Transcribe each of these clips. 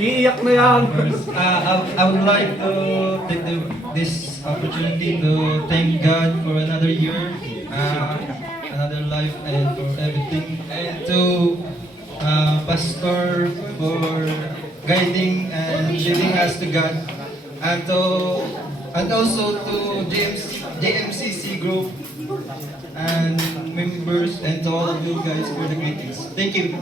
Iiyak na yan. I would like to take this opportunity to thank God for another year, another life, and for everything, and to Pastor for guiding and leading us to God, and also to GMCC group and members, and to all of you guys for the greetings. Thank you.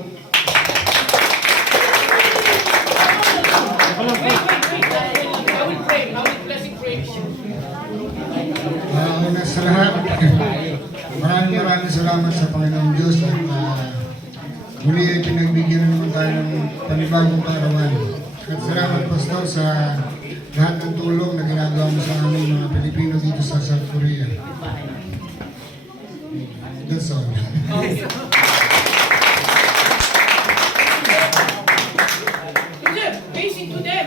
Una sa lahat, maraming salamat sa Panginoong Diyos at muli ay pinagbigyan na naman tayo ng panibagong kaarawan. At salamat, Pastor, sa lahat ng tulong na ginagawa mo sa aming mga Pilipino dito sa South Korea. That's all. Facing to them.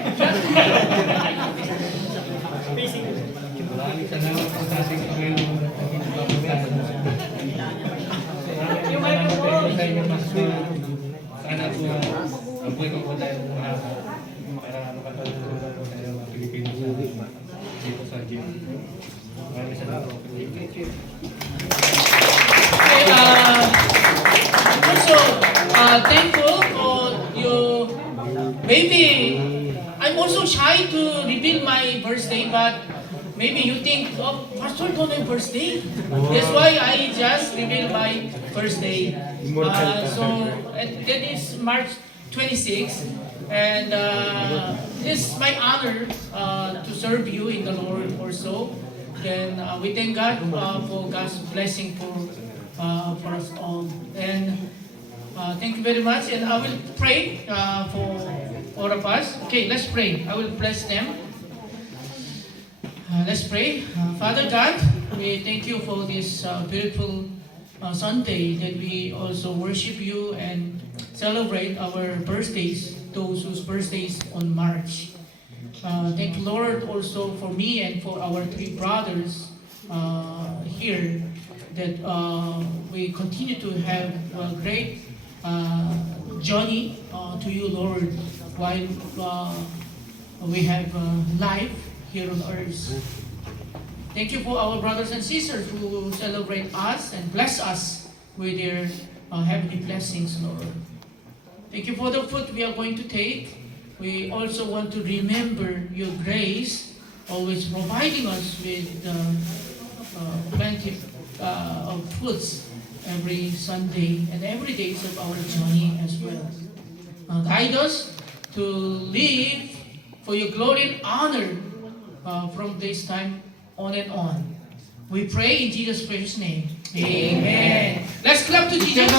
Maraming salamat po sa ating Panginoon at ating Panginoon. Sa inyong mas sana po apoy ko po tayo makakatulungan po tayo mga Pilipino dito sa gym. Maraming salamat. Okay, also, thankful for you. Maybe I'm also shy to reveal my birthday, but maybe you think, oh, Pastor don't have birthday. That's why I just reveal my birthday. That is March 26, and it's my honor to serve you in the Lord also. Then we thank God for God's blessing for us all. And thank you very much. And I will pray for all of us. Okay, let's pray. I will bless them. Let's pray. Father God, we thank you for this beautiful Sunday that we also worship you and celebrate our birthdays, those whose birthdays on March. Thank you, Lord, also for me and for our three brothers here, that we continue to have a great journey to you, Lord, while we have life here on earth. Thank you for our brothers and sisters who celebrate us and bless us with their heavenly blessings, Lord. Thank you for the food we are going to take. We also want to remember your grace, always providing us with plenty of foods every Sunday and every day of our journey as well. Guide us to live for your glory and honor from this time on and on. We pray in Jesus' precious name. Amen. Let's clap to Jesus.